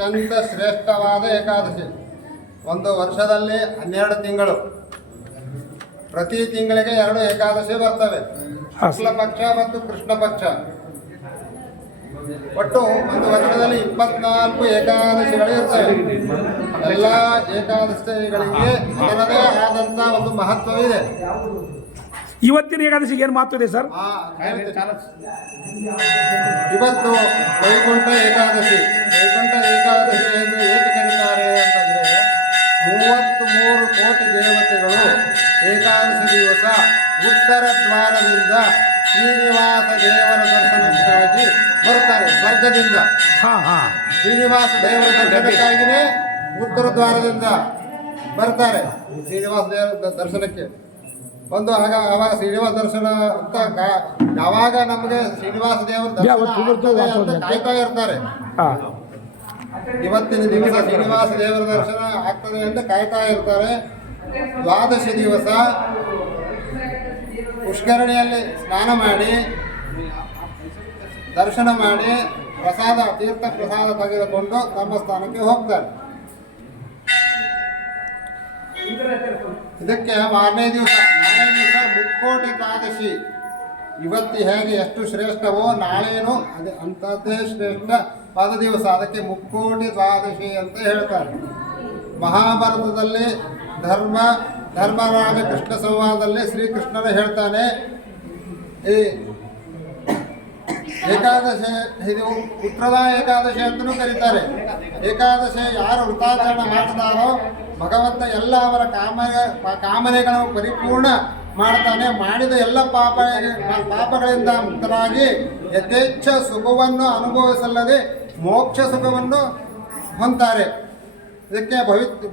ಅತ್ಯಂತ ಶ್ರೇಷ್ಠವಾದ ಏಕಾದಶಿ. ಒಂದು ವರ್ಷದಲ್ಲಿ 12 ತಿಂಗಳು, ಪ್ರತಿ ತಿಂಗಳಿಗೆ 2 ಏಕಾದಶಿ ಬರ್ತವೆ, ಶುಕ್ಲ ಪಕ್ಷ ಮತ್ತು ಕೃಷ್ಣ ಪಕ್ಷ. ಒಟ್ಟು ಒಂದು ವರ್ಷದಲ್ಲಿ 24 ಏಕಾದಶಿಗಳು ಇರ್ತವೆ. ಎಲ್ಲ ಏಕಾದಶಿಗಳಿಗೆ ಅದರದೇ ಆದಂಥ ಒಂದು ಮಹತ್ವವಿದೆ. ಇವತ್ತಿನ ಏಕಾದಶಿಗೆ ಏನು ಮಹತ್ವ ಇದೆ ಸರ್? ಇವತ್ತು ವೈಕುಂಠ ಏಕಾದಶಿ. ವೈಕುಂಠ ಏಕಾದಶಿ ಎಂದು ಏಕೆ ಕರೀತಾರೆ ಅಂತಂದರೆ 33 ಕೋಟಿ ದೇವತೆಗಳು ಏಕಾದಶಿ ದಿವಸ ಉತ್ತರ ದ್ವಾರದಿಂದ ಶ್ರೀನಿವಾಸ ದೇವರ ದರ್ಶನಕ್ಕಾಗಿ ಬರ್ತಾರೆ. ಸ್ವರ್ಗದಿಂದ ಶ್ರೀನಿವಾಸ ದೇವರ ದರ್ಶನಕ್ಕಾಗಿಯೇ ಉತ್ತರ ದ್ವಾರದಿಂದ ಬರ್ತಾರೆ ಶ್ರೀನಿವಾಸ ದೇವರ ದರ್ಶನಕ್ಕೆ. ಒಂದು ಆವಾಗ ಶ್ರೀನಿವಾಸ ದರ್ಶನ ಅಂತ ಯಾವಾಗ ನಮಗೆ ಶ್ರೀನಿವಾಸ ದೇವರ ದರ್ಶನ ಅಂತ ಕಾಯ್ತಾ ಇರ್ತಾರೆ. ಇವತ್ತಿನ ದಿವಸ ಶ್ರೀನಿವಾಸ ದೇವರ ದರ್ಶನ ಆಗ್ತದೆ ಅಂತ ಕಾಯ್ತಾ ಇರ್ತಾರೆ. ದ್ವಾದಶಿ ದಿವಸ ಪುಷ್ಕರಣಿಯಲ್ಲಿ ಸ್ನಾನ ಮಾಡಿ ದರ್ಶನ ಮಾಡಿ ತೀರ್ಥ ಪ್ರಸಾದ ತೆಗೆದುಕೊಂಡು ತಮ್ಮ ಸ್ಥಾನಕ್ಕೆ ಹೋಗ್ತಾರೆ. ಇದಕ್ಕೆ ಮಾರನೇ ದಿವಸ ಮುಕ್ಕೋಟಿ ದ್ವಾದಶಿ. ಇವತ್ತು ಹೇಗೆ ಎಷ್ಟು ಶ್ರೇಷ್ಠವೋ ನಾಳೆನೂ ಅದೇ ಅಂಥದ್ದೇ ಶ್ರೇಷ್ಠವಾದ ದಿವಸ. ಅದಕ್ಕೆ ಮುಕ್ಕೋಟಿ ದ್ವಾದಶಿ ಅಂತ ಹೇಳ್ತಾರೆ. ಮಹಾಭಾರತದಲ್ಲಿ ಧರ್ಮರಾಜ ಕೃಷ್ಣ ಸಂವಾದದಲ್ಲಿ ಶ್ರೀಕೃಷ್ಣನ ಹೇಳ್ತಾನೆ, ಈ ಏಕಾದಶಿ ಇದು ಪುತ್ರದ ಏಕಾದಶಿ ಅಂತಲೂ ಕರೀತಾರೆ. ಏಕಾದಶಿ ಯಾರು ವೃತಾಚರಣೆ ಮಾಡ್ತಾರೋ ಭಗವಂತ ಎಲ್ಲ ಅವರ ಕಾಮನೆಗಳನ್ನು ಪರಿಪೂರ್ಣ ಮಾಡ್ತಾನೆ. ಮಾಡಿದ ಎಲ್ಲ ಪಾಪಗಳಿಂದ ಮುಕ್ತರಾಗಿ ಯಥೇಚ್ಛ ಸುಖವನ್ನು ಅನುಭವಿಸಲ್ಲದೆ ಮೋಕ್ಷ ಸುಖವನ್ನು ಹೊಂತಾರೆ. ಇದಕ್ಕೆ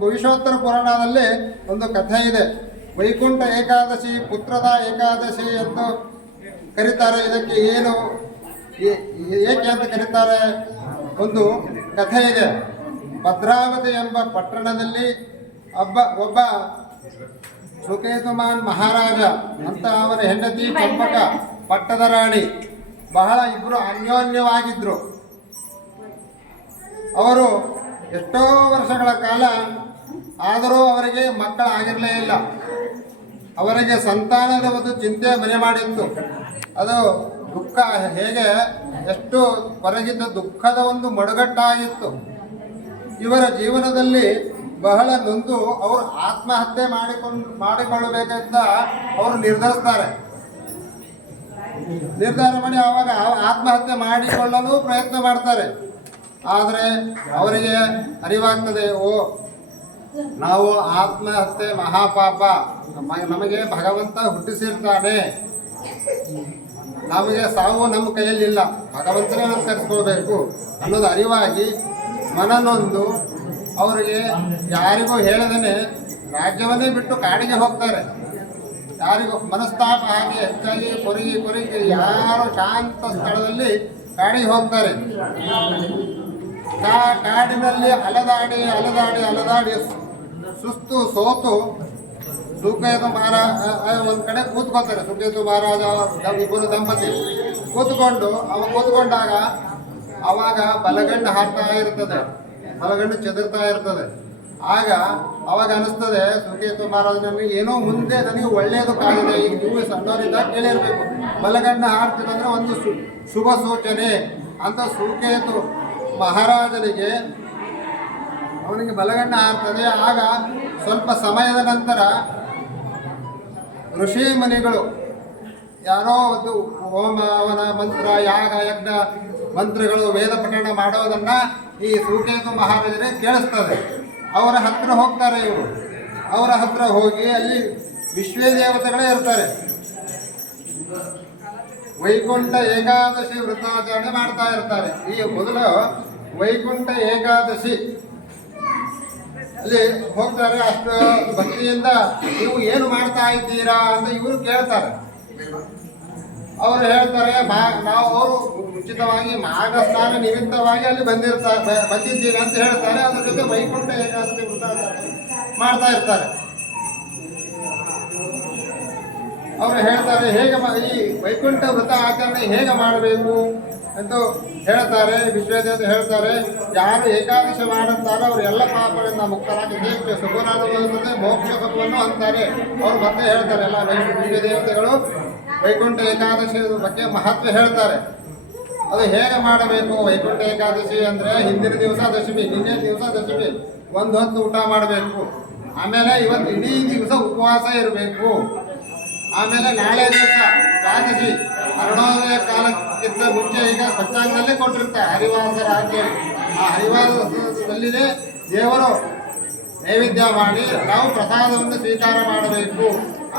ಭವಿಷ್ಯೋತ್ತರ ಪುರಾಣದಲ್ಲಿ ಒಂದು ಕಥೆ ಇದೆ. ವೈಕುಂಠ ಏಕಾದಶಿ ಪುತ್ರದ ಏಕಾದಶಿ ಎಂದು ಕರೀತಾರೆ. ಇದಕ್ಕೆ ಏನು ಏಕೆ ಅಂತ ಕರೀತಾರೆ? ಒಂದು ಕಥೆ ಇದೆ. ಭದ್ರಾವತಿ ಎಂಬ ಪಟ್ಟಣದಲ್ಲಿ ಒಬ್ಬ ಸುಕೇತುಮಾನ್ ಮಹಾರಾಜ ಅಂತ ಅವನ ಹೆಂಡತಿ ಚಂಪಕ ಪಟ್ಟದ ರಾಣಿ. ಬಹಳ ಇಬ್ಬರು ಅನ್ಯೋನ್ಯವಾಗಿದ್ದರು. ಅವರು ಎಷ್ಟೋ ವರ್ಷಗಳ ಕಾಲ ಆದರೂ ಅವರಿಗೆ ಮಕ್ಕಳಾಗಿರಲೇ ಇಲ್ಲ. ಅವರಿಗೆ ಸಂತಾನದ ಒಂದು ಚಿಂತೆ ಮನೆ ಮಾಡಿತ್ತು. ಅದು ದುಃಖ ಹೇಗೆ ಎಷ್ಟು ಹೊರಗಿದ್ದ ದುಃಖದ ಒಂದು ಮಡುಗಟ್ಟಾಗಿತ್ತು. ಇವರ ಜೀವನದಲ್ಲಿ ಬಹಳ ನೊಂದು ಅವರು ಆತ್ಮಹತ್ಯೆ ಮಾಡಿಕೊಳ್ಳಬೇಕಂತ ಅವರು ನಿರ್ಧರಿಸ್ತಾರೆ. ನಿರ್ಧಾರ ಮಾಡಿ ಆವಾಗ ಆತ್ಮಹತ್ಯೆ ಮಾಡಿಕೊಳ್ಳಲು ಪ್ರಯತ್ನ ಮಾಡ್ತಾರೆ. ಆದರೆ ಅವರಿಗೆ ಅರಿವಾಗ್ತದೆ, ನಾವು ಆತ್ಮಹತ್ಯೆ ಮಹಾಪಾಪ, ನಮಗೆ ಭಗವಂತ ಹುಟ್ಟಿಸಿರ್ತಾನೆ, ನಮಗೆ ಸಾವು ನಮ್ಮ ಕೈಯಲ್ಲಿಲ್ಲ, ಭಗವಂತನೇ ನಾವು ಕರೆಸ್ಕೊಳ್ಬೇಕು ಅನ್ನೋದು ಅರಿವಾಗಿ ಮನನೊಂದು ಅವರಿಗೆ ಯಾರಿಗೂ ಹೇಳದೇ ರಾಜ್ಯವನ್ನೇ ಬಿಟ್ಟು ಕಾಡಿಗೆ ಹೋಗ್ತಾರೆ. ಯಾರಿಗೂ ಮನಸ್ತಾಪ ಆಗಿ ಹೆಚ್ಚಾಗಿ ಕೊರಗಿ ಯಾರು ಶಾಂತ ಸ್ಥಳದಲ್ಲಿ ಕಾಡಿಗೆ ಹೋಗ್ತಾರೆ. ಕಾಡಿನಲ್ಲಿ ಅಲದಾಡಿ ಸುಸ್ತು ಸೋತು ಸುಕೇತು ಮಹಾರಾಜ ಒಂದು ಕಡೆ ಕೂತ್ಕೋತಾರೆ. ಸುಕೇತು ಮಹಾರಾಜ ಇಬ್ಬರು ದಂಪತಿ ಕೂತ್ಕೊಂಡಾಗ ಅವಾಗ ಬಲಗಣ್ಣು ಹಾರ್ತಾ ಇರ್ತದೆ, ಬಲಗಣ್ಣು ಚೆದರ್ತಾ ಇರ್ತದೆ. ಅವಾಗ ಅನಿಸ್ತದೆ ಸುಕೇತು ಮಹಾರಾಜನಲ್ಲಿ ಏನೋ ಮುಂದೆ ನನಗೆ ಒಳ್ಳೆಯದು ಕಾದಿದೆ. ಈಗ ನೀವು ಸಣ್ಣವರಿಂದ ಕೇಳಿರ್ಬೇಕು, ಬಲಗಣ್ಣು ಹಾರ್ತಿದಂದ್ರೆ ಒಂದು ಶುಭ ಸೂಚನೆ ಅಂತ. ಸುಕೇತು ಮಹಾರಾಜನಿಗೆ ಅವನಿಗೆ ಬಲಗಣ್ಣು ಹಾರ್ತದೆ. ಆಗ ಸ್ವಲ್ಪ ಸಮಯದ ನಂತರ ಋಷಿ ಮುನಿಗಳು ಯಾರೋ ಒಂದು ಹೋಮ ಅವನ ಮಂತ್ರ ಯಾಗ ಯಜ್ಞ ಮಂತ್ರಗಳು ವೇದ ಪಠಣ ಮಾಡೋದನ್ನ ಈ ಸುಕೇತು ಮಹಾರಾಜನಿಗೆ ಕೇಳಿಸ್ತದೆ. ಅವರ ಹತ್ರ ಹೋಗ್ತಾರೆ ಇವರು. ಅವರ ಹತ್ರ ಹೋಗಿ ಅಲ್ಲಿ ವಿಶ್ವದೇವತೆಗಳೇ ಇರ್ತಾರೆ. ವೈಕುಂಠ ಏಕಾದಶಿ ವೃತಾಚರಣೆ ಮಾಡ್ತಾ ಇರ್ತಾರೆ. ಈ ಮೊದಲು ವೈಕುಂಠ ಏಕಾದಶಿ ಅಲ್ಲಿ ಹೋಗ್ತಾರೆ. ಅಷ್ಟು ಭಕ್ತಿಯಿಂದ ನೀವು ಏನು ಮಾಡ್ತಾ ಇದ್ದೀರಾ ಅಂತ ಇವರು ಕೇಳ್ತಾರೆ. ಅವರು ಹೇಳ್ತಾರೆ, ಅವರು ಉಚಿತವಾಗಿ ಮಾಘ ಸ್ನಾನ ನಿಮಿತ್ತವಾಗಿ ಅಲ್ಲಿ ಬಂದಿದ್ದೀವಿ ಅಂತ ಹೇಳ್ತಾರೆ. ಅದ್ರ ಜೊತೆ ವೈಕುಂಠ ಏಕಾದಶಿ ವೃತಾಚರಣೆ ಮಾಡ್ತಾ ಇರ್ತಾರೆ. ಅವರು ಹೇಳ್ತಾರೆ, ಹೇಗೆ ಈ ವೈಕುಂಠ ವೃತ ಆಚರಣೆ ಹೇಗೆ ಮಾಡಬೇಕು ಎಂದು ಹೇಳ್ತಾರೆ. ವಿಶ್ವದೇವತೆ ಹೇಳ್ತಾರೆ, ಯಾರು ಏಕಾದಶಿ ಮಾಡುತ್ತಾರೆ ಅವರು ಎಲ್ಲ ಪಾಪಗಳಿಂದ ಮುಕ್ತರಾಗಿ ದೇಹಕ್ಕೆ ಸುಖವನ್ನು ಅನುಭವಿಸುತ್ತದೆ, ಮೋಕ್ಷ ಸುಖವನ್ನು ಅಂತಾರೆ. ಅವರು ಮತ್ತೆ ಹೇಳ್ತಾರೆ, ಎಲ್ಲ ವಿಶ್ವದೇವತೆಗಳು ವೈಕುಂಠ ಏಕಾದಶಿ ಬಗ್ಗೆ ಮಹತ್ವ ಹೇಳ್ತಾರೆ. ಅದು ಹೇಗೆ ಮಾಡಬೇಕು? ವೈಕುಂಠ ಏಕಾದಶಿ ಅಂದರೆ ಹಿಂದಿನ ದಿವಸ ದಶಮಿ, ನಿನ್ನೆ ದಿವಸ ದಶಮಿ, ಒಂದು ಹೊತ್ತು ಊಟ ಮಾಡಬೇಕು. ಆಮೇಲೆ ಇವತ್ತು ಇಡೀ ದಿವಸ ಉಪವಾಸ ಇರಬೇಕು. ಆಮೇಲೆ ನಾಳೆ ದಿವಸ ದ್ವಾದಶಿ, ಅರುಣೋದಯ ಕಾಲಕ್ಕಿಂತ ಮುಂಚೆ ಈಗ ಪಂಚಾಂಗದಲ್ಲೇ ಕೊಟ್ಟಿರ್ತಾರೆ ಹರಿವಾಸರ ಅಂತೇಳಿ. ಆ ಹರಿವಾಸದಲ್ಲಿನೇ ದೇವರು ನೈವೇದ್ಯ ಮಾಡಿ ನಾವು ಪ್ರಸಾದವನ್ನು ಸ್ವೀಕಾರ ಮಾಡಬೇಕು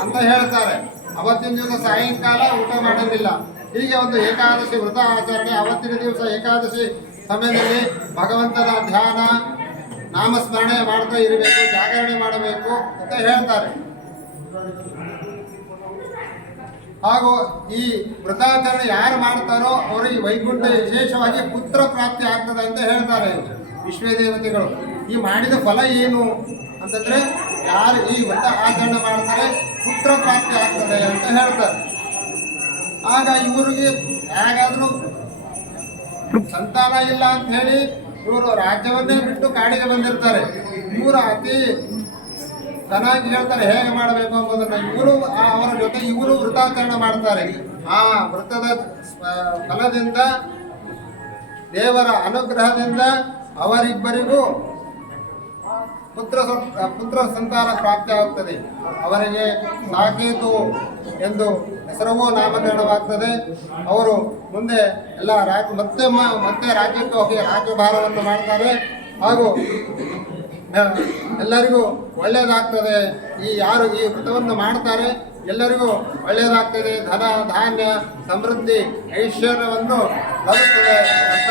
ಅಂತ ಹೇಳ್ತಾರೆ. ಅವತ್ತಿನ ದಿವಸ ಸಾಯಂಕಾಲ ಊಟ ಮಾಡೋದಿಲ್ಲ. ಹೀಗೆ ಒಂದು ಏಕಾದಶಿ ವ್ರತ ಆಚರಣೆ. ಅವತ್ತಿನ ದಿವಸ ಏಕಾದಶಿ ಸಮಯದಲ್ಲಿ ಭಗವಂತನ ಧ್ಯಾನ ನಾಮಸ್ಮರಣೆ ಮಾಡ್ತಾ ಇರಬೇಕು, ಜಾಗರಣೆ ಮಾಡಬೇಕು ಅಂತ ಹೇಳ್ತಾರೆ. ಹಾಗೂ ಈ ವ್ರತಾಚರಣೆ ಯಾರು ಮಾಡ್ತಾರೋ ಅವರಿಗೆ ವೈಕುಂಠ ವಿಶೇಷವಾಗಿ ಪುತ್ರ ಪ್ರಾಪ್ತಿ ಆಗ್ತದೆ ಅಂತ ಹೇಳ್ತಾರೆ ವಿಶ್ವದೇವತೆಗಳು. ಈ ಮಾಡಿದ ಫಲ ಏನು ಅಂತಂದ್ರೆ, ಯಾರು ಈ ವ್ರತ ಆಚರಣೆ ಮಾಡ್ತಾರೆ ಪುತ್ರ ಪ್ರಾಪ್ತಿ ಆಗ್ತದೆ ಅಂತ ಹೇಳ್ತಾರೆ. ಆಗ ಇವರಿಗೆ ಹೇಗಾದ್ರೂ ಸಂತಾನ ಇಲ್ಲ ಅಂತ ಹೇಳಿ ಇವರು ರಾಜ್ಯವನ್ನೇ ಬಿಟ್ಟು ಕಾಡಿಗೆ ಬಂದಿರ್ತಾರೆ. ಇವರು ಅತಿ ಚೆನ್ನಾಗಿ ಹೇಳ್ತಾರೆ ಹೇಗೆ ಮಾಡಬೇಕು ಎಂಬುದನ್ನು. ಇವರು ಅವರ ಜೊತೆ ಇವರು ವೃತಾಚರಣೆ ಮಾಡ್ತಾರೆ. ಆ ವೃತದ ಫಲದಿಂದ, ದೇವರ ಅನುಗ್ರಹದಿಂದ ಅವರಿಬ್ಬರಿಗೂ ಪುತ್ರ ಸಂತಾನ ಪ್ರಾಪ್ತಿ ಆಗುತ್ತದೆ. ಅವರಿಗೆ ಸಾಕೇತು ಎಂದು ಹೆಸರವೂ ನಾಮಕರಣವಾಗ್ತದೆ. ಅವರು ಮುಂದೆ ಎಲ್ಲ ಮತ್ತೆ ರಾಜ್ಯಕ್ಕೆ ಹೋಗಿ ರಾಜ್ಯಭಾರವನ್ನು ಮಾಡ್ತಾರೆ. ಹಾಗೂ ಎಲ್ಲರಿಗೂ ಒಳ್ಳೆಯದಾಗ್ತದೆ. ಯಾರು ಈ ವ್ರತವನ್ನು ಮಾಡ್ತಾರೆ ಎಲ್ಲರಿಗೂ ಒಳ್ಳೆಯದಾಗ್ತದೆ. ಧನ ಧಾನ್ಯ ಸಮೃದ್ಧಿ ಐಶ್ವರ್ಯವನ್ನು ಲಭಿಸ್ತದೆ ಅಂತ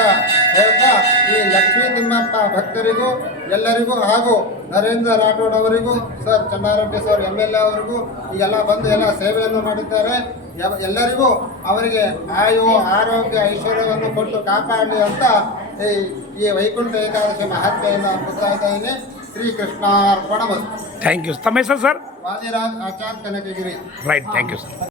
ಹೇಳ್ತಾ, ಈ ಲಕ್ಷ್ಮೀ ತಿಮ್ಮಪ್ಪ ಭಕ್ತರಿಗೂ ಎಲ್ಲರಿಗೂ ಹಾಗೂ ನರೇಂದ್ರ ರಾಠೋಡ್ ಅವರಿಗೂ, ಸರ್ ಚೆನ್ನಾರೆಡ್ಡಿ ಸರ್ MLA ಅವರಿಗೂ ಈಗೆಲ್ಲ ಬಂದು ಎಲ್ಲ ಸೇವೆಯನ್ನು ಮಾಡಿದ್ದಾರೆ. ಎಲ್ಲರಿಗೂ ಅವರಿಗೆ ಆಯು ಆರೋಗ್ಯ ಐಶ್ವರ್ಯವನ್ನು ಕೊಟ್ಟು ಕಾಪಾಡಲಿ ಅಂತ ಈ ವೈಕುಂಠ ಏಕಾದಶಿ ಮಹತ್ವೆಯನ್ನು ಅರ್ಪಿಸ್ತಾ ಇದ್ದೇನೆ. ಶ್ರೀಕೃಷ್ಣಾರ್ಪಣಮಸ್ತು. Thank you. ತಮ್ಮ ಹೆಸರು sir? Vadiraj Achar Kanakagiri. Right, thank you sir.